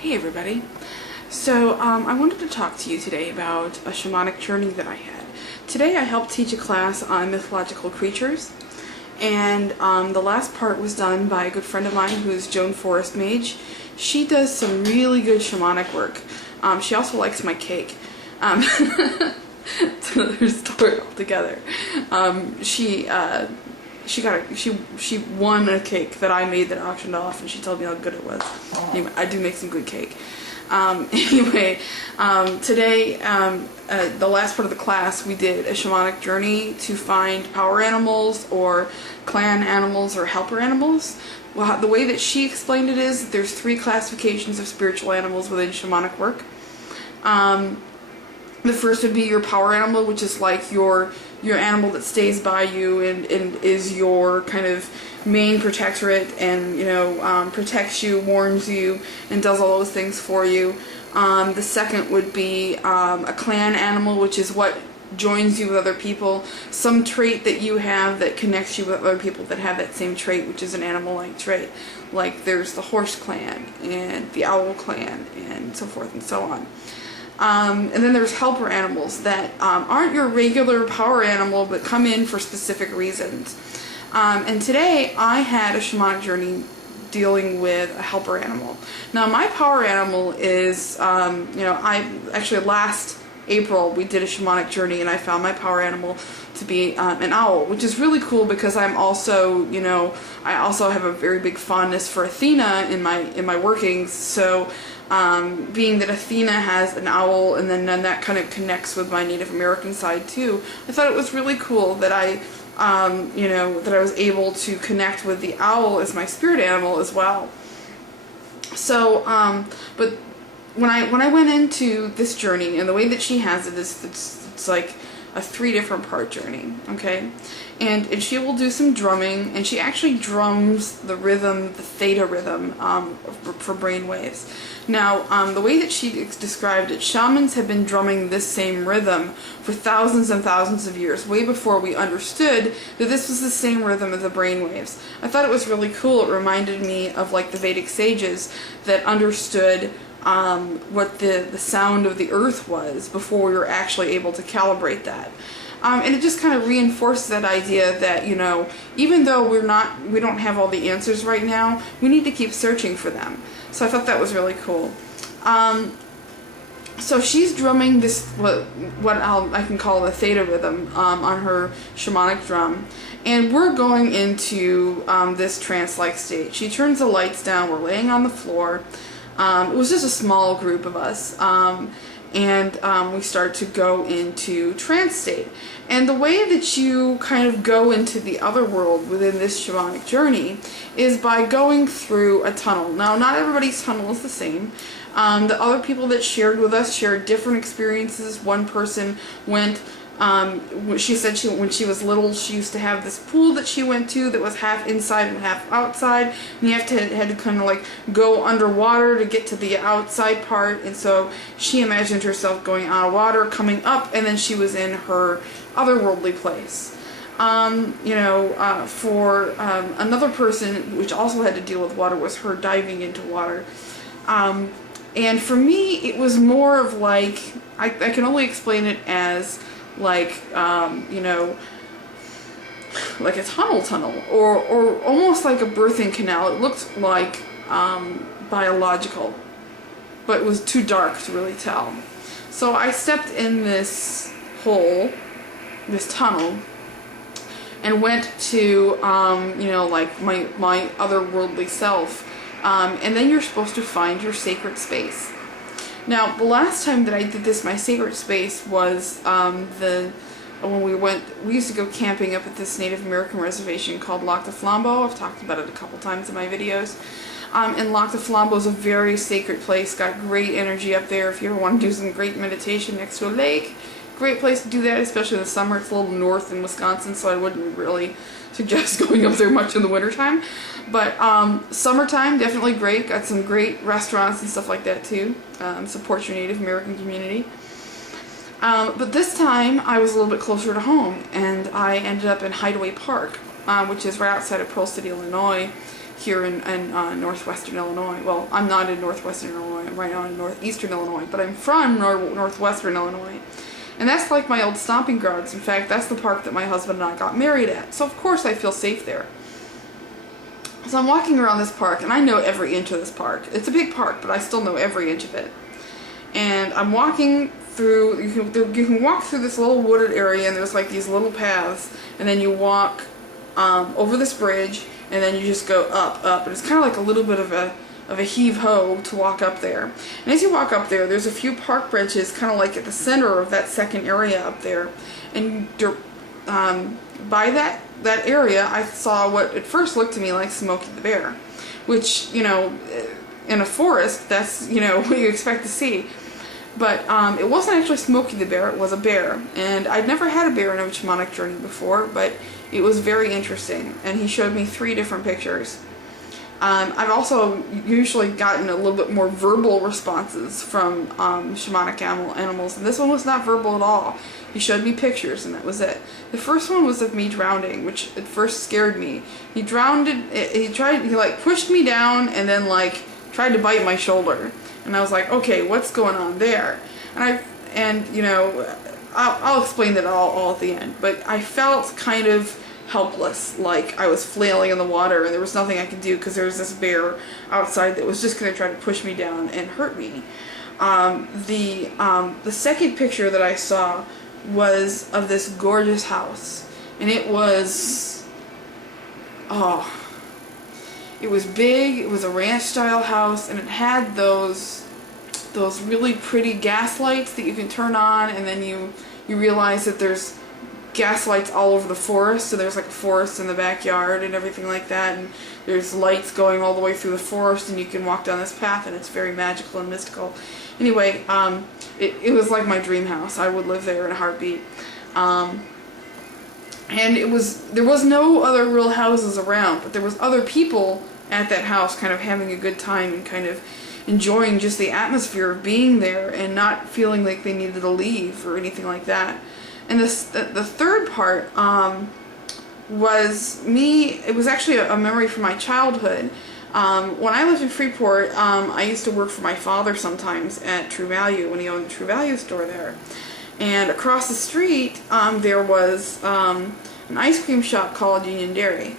Hey everybody. So I wanted to talk to you today about a shamanic journey that I had. Today I helped teach a class on mythological creatures, and the last part was done by a good friend of mine who's Joan Forest Mage. She does some really good shamanic work. She also likes my cake. It's another story altogether. She won a cake that I made that I auctioned off, and she told me how good it was. Anyway, I do make some good cake. Today, the last part of the class, we did a shamanic journey to find power animals or clan animals or helper animals. Well, the way that she explained it is there's 3 classifications of spiritual animals within shamanic work. The first would be your power animal, which is like your animal that stays by you and is your kind of main protectorate and, you know, protects you, warns you, and does all those things for you. The second would be a clan animal, which is what joins you with other people. Some trait that you have that connects you with other people that have that same trait, which is an animal-like trait. Like there's the horse clan and the owl clan and so forth and so on. And then there's helper animals that aren't your regular power animal but come in for specific reasons. And today I had a shamanic journey dealing with a helper animal. Now my power animal is, you know, last April we did a shamanic journey and I found my power animal to be an owl, which is really cool because I'm also, you know, I also have a very big fondness for Athena in my workings. So being that Athena has an owl and then that kind of connects with my Native American side too, I thought it was really cool that you know, that I was able to connect with the owl as my spirit animal as well. So, but when I went into this journey, and the way that she has it is it's like a 3 different part journey, okay? And she will do some drumming, and she actually drums the rhythm, the theta rhythm, for brainwaves. Now, the way that she described it, shamans have been drumming this same rhythm for thousands and thousands of years, way before we understood that this was the same rhythm as the brainwaves. I thought it was really cool. It reminded me of like the Vedic sages that understood what the sound of the earth was before we were actually able to calibrate that. And it just kind of reinforced that idea that, you know, even though we don't have all the answers right now, we need to keep searching for them. So I thought that was really cool. So she's drumming this, what I can call the theta rhythm, on her shamanic drum. And we're going into this trance-like state. She turns the lights down, we're laying on the floor. It was just a small group of us. And we start to go into trance state. And the way that you kind of go into the other world within this shamanic journey is by going through a tunnel. Now, not everybody's tunnel is the same. The other people that shared with us shared different experiences. One person went, she said when she was little, she used to have this pool that she went to that was half inside and half outside, and you had to kind of like go underwater to get to the outside part. And so she imagined herself going out of water, coming up, and then she was in her otherworldly place. You know, for another person, which also had to deal with water, was her diving into water. And for me, it was more of like, I can only explain it as like, you know, like a tunnel, or almost like a birthing canal. It looked like biological, but it was too dark to really tell. So I stepped in this hole, this tunnel, and went to, you know, like my otherworldly self. And then you're supposed to find your sacred space. Now, the last time that I did this, my sacred space was when we used to go camping up at this Native American reservation called Lac de Flambeau. I've talked about it a couple times in my videos. And Lac de Flambeau is a very sacred place, got great energy up there. If you ever want to do some great meditation next to a lake, great place to do that, especially in the summer. It's a little north in Wisconsin, so I wouldn't really suggest going up there much in the wintertime. But summertime, definitely great. Got some great restaurants and stuff like that too. Support your Native American community. But this time I was a little bit closer to home, and I ended up in Hideaway Park, which is right outside of Pearl City, Illinois. here in northwestern Illinois. Well, I'm not in northwestern Illinois. I'm right now in northeastern Illinois, but I'm from northwestern Illinois. And that's like my old stomping grounds. In fact, that's the park that my husband and I got married at. So of course I feel safe there. So I'm walking around this park, and I know every inch of this park. It's a big park, but I still know every inch of it. And I'm walking through, you can walk through this little wooded area, and there's like these little paths, and then you walk over this bridge, and then you just go up, and it's kind of like a little bit of a heave-ho to walk up there. And as you walk up there, there's a few park benches kind of like at the center of that second area up there. And by that area, I saw what at first looked to me like Smokey the Bear, which, you know, in a forest, that's, you know, what you expect to see. But it wasn't actually Smokey the Bear, it was a bear. And I'd never had a bear in a shamanic journey before, but it was very interesting. And he showed me 3 different pictures. I've also usually gotten a little bit more verbal responses from shamanic animals, and this one was not verbal at all. He showed me pictures, and that was it. The first one was of me drowning, which at first scared me. He like pushed me down and then like tried to bite my shoulder, and I was like, okay, what's going on there? And you know, I'll explain that all at the end. But I felt kind of helpless, like I was flailing in the water and there was nothing I could do because there was this bear outside that was just going to try to push me down and hurt me. The second picture that I saw was of this gorgeous house, and it was big. It was a ranch style house, and it had those really pretty gas lights that you can turn on, and then you realize that there's gas lights all over the forest, so there's like a forest in the backyard and everything like that, and there's lights going all the way through the forest, and you can walk down this path, and it's very magical and mystical. Anyway, it was like my dream house. I would live there in a heartbeat. And there was no other real houses around, but there was other people at that house kind of having a good time and kind of enjoying just the atmosphere of being there and not feeling like they needed to leave or anything like that. And the third part was me. It was actually a memory from my childhood. When I lived in Freeport, I used to work for my father sometimes at True Value when he owned the True Value store there. And across the street, there was an ice cream shop called Union Dairy.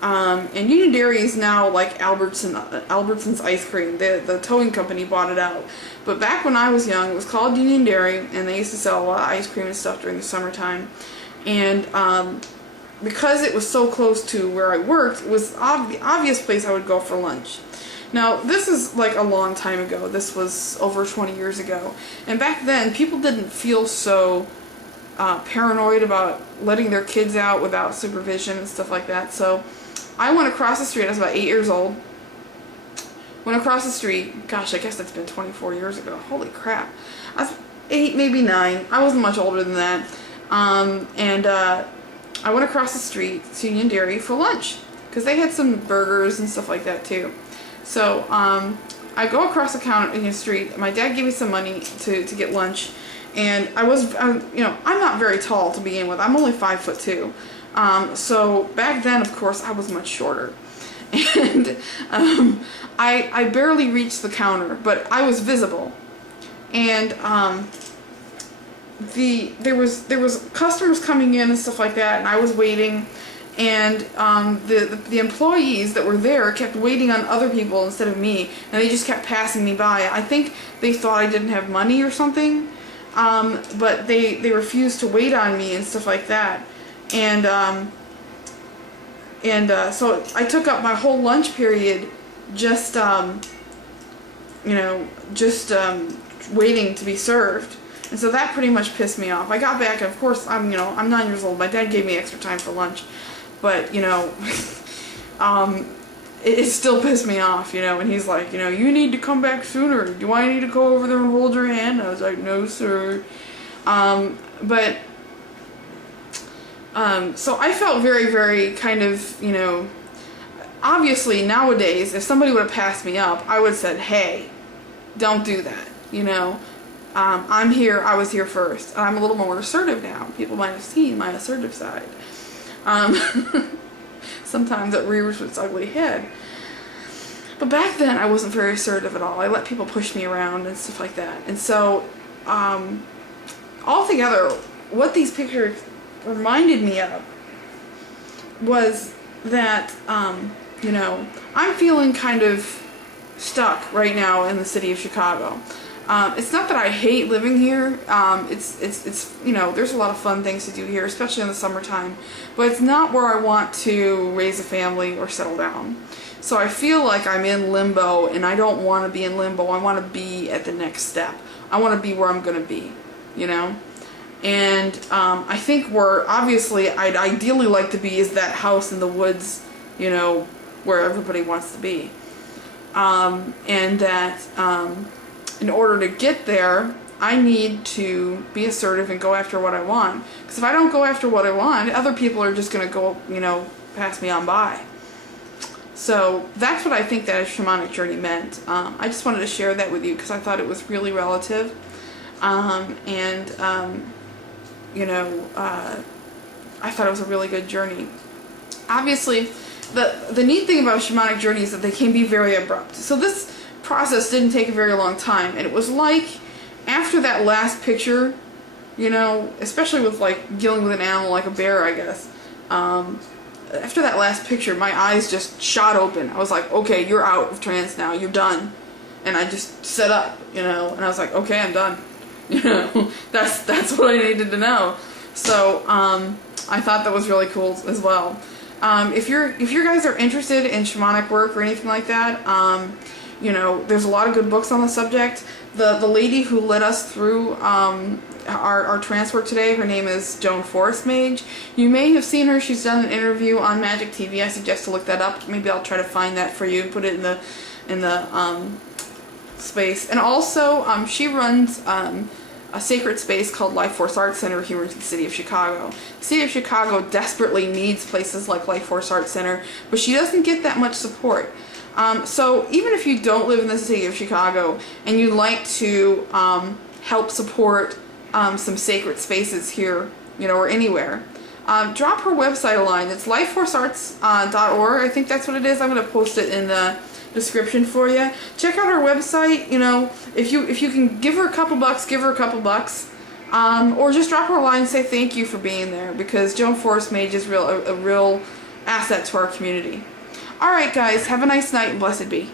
And Union Dairy is now like Albertson's ice cream. The towing company bought it out. But back when I was young, it was called Union Dairy, and they used to sell a lot of ice cream and stuff during the summertime. And because it was so close to where I worked, it was the obvious place I would go for lunch. Now, this is like a long time ago. This was over 20 years ago. And back then, people didn't feel so paranoid about letting their kids out without supervision and stuff like that. So I went across the street. I was about 8 years old. Went across the street. Gosh, I guess that's been 24 years ago. Holy crap. I was 8, maybe 9. I wasn't much older than that. I went across the street to Union Dairy for lunch because they had some burgers and stuff like that too. So I go across the counter in the street. My dad gave me some money to get lunch, and you know, I'm not very tall to begin with. I'm only 5'2". So back then, of course, I was much shorter, and I barely reached the counter, but I was visible, and there was customers coming in and stuff like that, and I was waiting, and the employees that were there kept waiting on other people instead of me, and they just kept passing me by. I think they thought I didn't have money or something, but they refused to wait on me and stuff like that. And so I took up my whole lunch period just you know, just waiting to be served. And so that pretty much pissed me off. I got back, and of course, I'm 9 years old. My dad gave me extra time for lunch, but you know, it still pissed me off, you know. And he's like, you know, you need to come back sooner. Do I need to go over there and hold your hand? I was like, no, sir. So I felt very, very kind of, you know, obviously nowadays, if somebody would have passed me up, I would have said, hey, don't do that, you know. I'm here, I was here first. And I'm a little more assertive now. People might have seen my assertive side. sometimes it rears its ugly head. But back then I wasn't very assertive at all. I let people push me around and stuff like that. And so altogether, what these pictures reminded me of was that, you know, I'm feeling kind of stuck right now in the city of Chicago. It's not that I hate living here. It's you know, there's a lot of fun things to do here, especially in the summertime. But it's not where I want to raise a family or settle down. So I feel like I'm in limbo, and I don't want to be in limbo. I want to be at the next step. I want to be where I'm going to be, you know? And I think where, obviously, I'd ideally like to be is that house in the woods, you know, where everybody wants to be. And that in order to get there, I need to be assertive and go after what I want. Because if I don't go after what I want, other people are just going to go, you know, pass me on by. So that's what I think that a shamanic journey meant. I just wanted to share that with you because I thought it was really relative. You know, I thought it was a really good journey. Obviously, the neat thing about a shamanic journey is that they can be very abrupt. So this process didn't take a very long time, and it was like after that last picture, you know, especially with like dealing with an animal like a bear, I guess. After that last picture, my eyes just shot open. I was like, okay, you're out of trance now. You're done. And I just set up, you know, and I was like, okay, I'm done. You know, that's what I needed to know. So I thought that was really cool as well. If you guys are interested in shamanic work or anything like that, you know, there's a lot of good books on the subject. The lady who led us through our trance work today, her name is Joan Forest Mage. You may have seen her. She's done an interview on MagickTV. I suggest to look that up. Maybe I'll try to find that for you and put it in the space. And also, she runs a sacred space called Life Force Arts Center here in the city of Chicago. The city of Chicago desperately needs places like Life Force Arts Center, but she doesn't get that much support. So even if you don't live in the city of Chicago and you'd like to help support some sacred spaces here, you know, or anywhere, drop her website a line. It's lifeforcearts.org. I think that's what it is. I'm going to post it in the description for you. Check out her website. You know, if you can give her a couple bucks, give her a couple bucks, or just drop her a line and say thank you for being there, because Joan Forest Mage is a real asset to our community. All right, guys, have a nice night and blessed be.